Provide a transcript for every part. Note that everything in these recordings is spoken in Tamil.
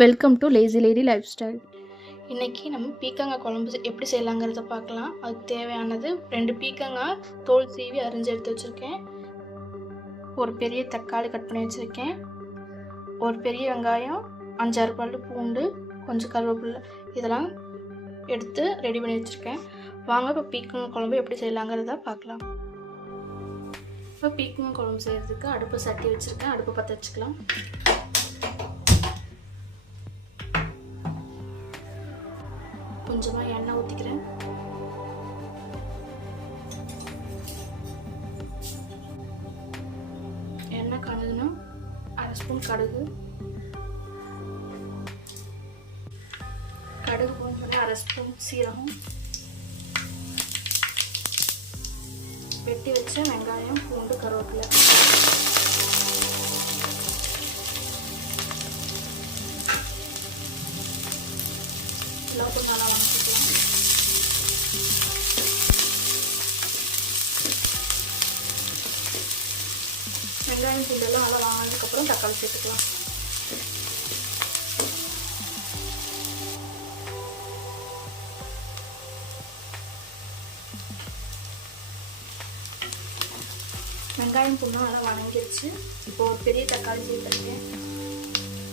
Welcome to lazy lady life style. இன்றைக்கி நம்ம பீக்கங்காய் குழம்பு எப்படி செய்யலாங்கிறத பார்க்கலாம். அதுக்கு தேவையானது 2 பீக்கங்காய் தோல் சீவி அரிஞ்சு எடுத்து வச்சுருக்கேன். ஒரு பெரிய தக்காளி கட் பண்ணி வச்சுருக்கேன். ஒரு பெரிய வெங்காயம், 5-6 பல்லு பூண்டு, கொஞ்சம் கருவேப்பிலை, இதெல்லாம் எடுத்து ரெடி பண்ணி வச்சுருக்கேன். வாங்க இப்போ பீக்கங்காய் குழம்பு எப்படி செய்யலாங்கிறத பார்க்கலாம். இப்போ பீக்கங்காய் குழம்பு செய்கிறதுக்கு அடுப்பு சட்டி வச்சுருக்கேன். அடுப்பு பற்ற வச்சுக்கலாம். கொஞ்சமாக எண்ணெய் ஊற்றிக்கிறேன். எண்ணெய் காஞ்சதுன்னா 1/2 ஸ்பூன் கடுகு போட்டோன்னா 1/2 ஸ்பூன் சீரகம், வெட்டி வச்ச வெங்காயம், பூண்டு, கருவேப்பிலை, எல்லாம் கொஞ்சம் நல்லா வதக்கிக்கலாம். வெங்காயம் பூண்டெல்லாம் நல்லா வாங்கினதுக்கப்புறம் தக்காளி சேர்த்துக்கலாம். வெங்காயம் பூண்டு நல்லா வதங்கிடுச்சு. இப்போ ஒரு பெரிய தக்காளி சேர்த்துருக்கேன்.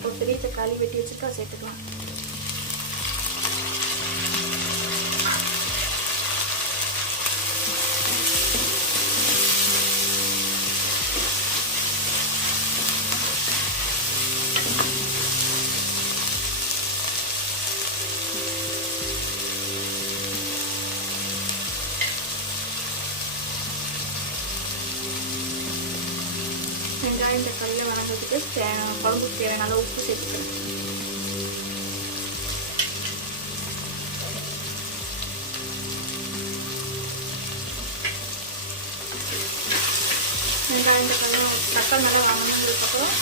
ஒரு பெரிய தக்காளி வெட்டி வச்சுட்டு அதை சேர்த்துக்கலாம். வெங்காயம் தக்காளியில் வதங்கிறதுக்கு குழம்புக்கு தேவையான அளவு உப்பு சேர்த்துக்கிறேன். வெங்காயம் தக்காளி நல்லா வதங்கினதுக்கப்புறம்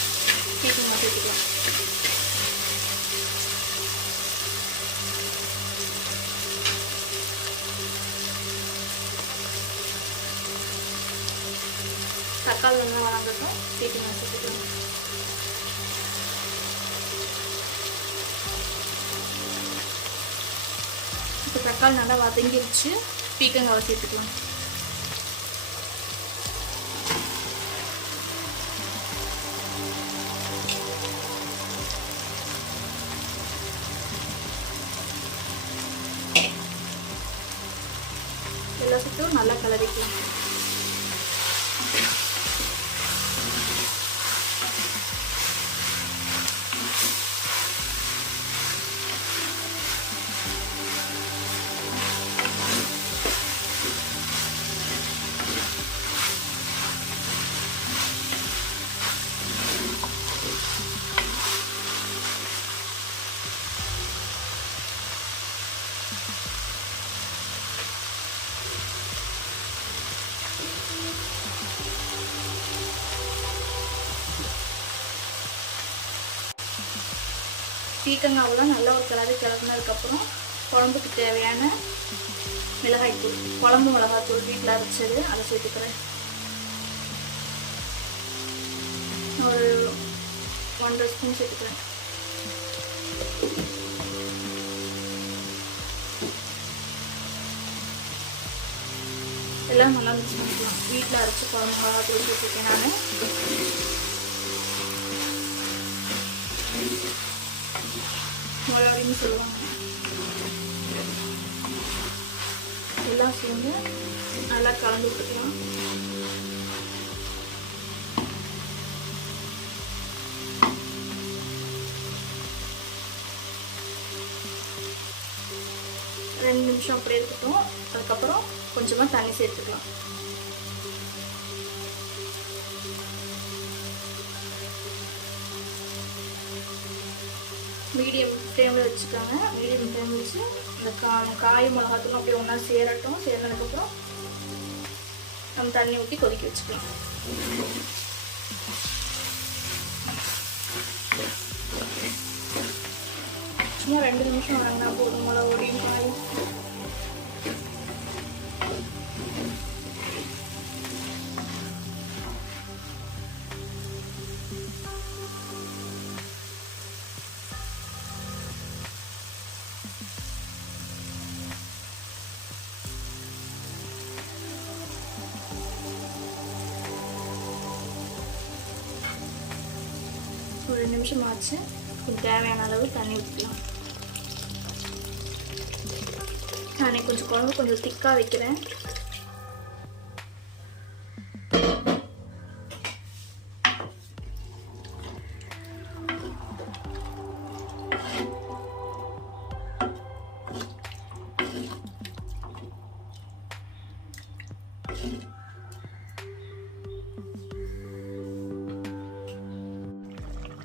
பீக்கங்காய் சேர்த்துக்கலாம். தக்காளி நல்லா வதங்கட்டும். பீக்கங்காய் சேர்த்துக்கலாம். இப்போ தக்காளி நல்லா வதங்கிருச்சு. பீக்கங்காவை சேர்த்துக்கலாம். எல்லாத்துக்கும் நல்லா கலரிக்கலாம். பீக்கங்காவெல்லாம் நல்லா ஒரு கிளறினதுக்கப்புறம் குழம்புக்கு தேவையான மிளகாய்த்தூள், குழம்பு மிளகாய்த்தூள் வீட்டில் அரைச்சது, அதை சேர்த்துக்கிறேன். ஒரு 1.5 ஸ்பூன் சேர்த்துக்கிறேன். எல்லாம் நல்லா மிக்ஸ் பண்ணிக்கலாம். வீட்டில் அரைச்சி குழம்பு மிளகாய்த்தூள் சேர்த்துருக்கேன் நான். மிளகாடின்னு சொல்லுவாங்க. எல்லாம் சேர்ந்து நல்லா கலந்து விட்டுக்கலாம். ரெண்டு நிமிஷம் அப்படியே இருக்கட்டும். அதுக்கப்புறம் கொஞ்சமாக தண்ணி சேர்த்துக்கலாம். மீடியம் ஃப்ளேமில் வச்சுக்காங்க. மீடியம் ஃப்ளேம் வச்சு இந்த காய் மிளகாத்தூள் அப்படியே ஒன்றா சேரட்டும். சேர்ந்ததுக்கப்புறம் நம்ம தண்ணி ஊற்றி கொதிக்க வச்சுக்கலாம். சும்மா 2 நிமிஷம் வதங்கினா போதும். மிளகோடையும் காயும் 2 நிமிஷம் ஆச்சு. கொஞ்சம் தேவையான அளவு தண்ணி ஊற்றிக்கலாம். நான் கொஞ்சம் குழம்பு கொஞ்சம் திக்காக வைக்கிறேன்.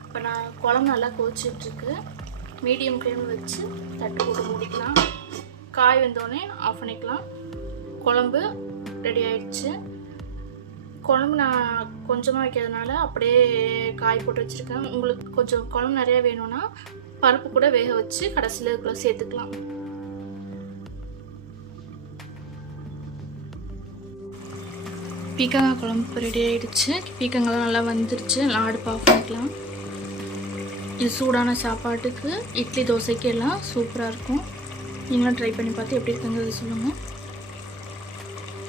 இப்போ நான் குழம்பு நல்லா கொதிச்சிட்ருக்கு. மீடியம் ஃப்ளேமில் வச்சு தட்டு போட்டு மூடிக்கலாம். காய் வெந்தோடனே ஆஃப் பண்ணிக்கலாம். குழம்பு ரெடி ஆயிடுச்சு. குழம்பு நான் கொஞ்சமாக வைக்கிறதுனால அப்படியே காய் போட்டு வச்சுருக்கேன். உங்களுக்கு கொஞ்சம் குழம்பு நிறையா வேணும்னா பருப்பு கூட வேக வச்சு கடைசியில் இதுக்குள்ளே சேர்த்துக்கலாம். பீக்கங்காய் குழம்பு ரெடி ஆகிடுச்சு. பீக்கங்காய் நல்லா வந்துருச்சு. நான் அடுப்பு ஆஃப் பண்ணிக்கலாம். இது சூடான சாப்பாட்டுக்கு இட்லி தோசைக்கு எல்லாம் சூப்பராக இருக்கும். நீங்களும் ட்ரை பண்ணி பார்த்து எப்படி இருக்குங்கிறது சொல்லுங்கள்.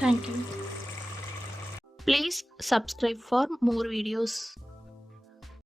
Thank you. Please subscribe for more videos.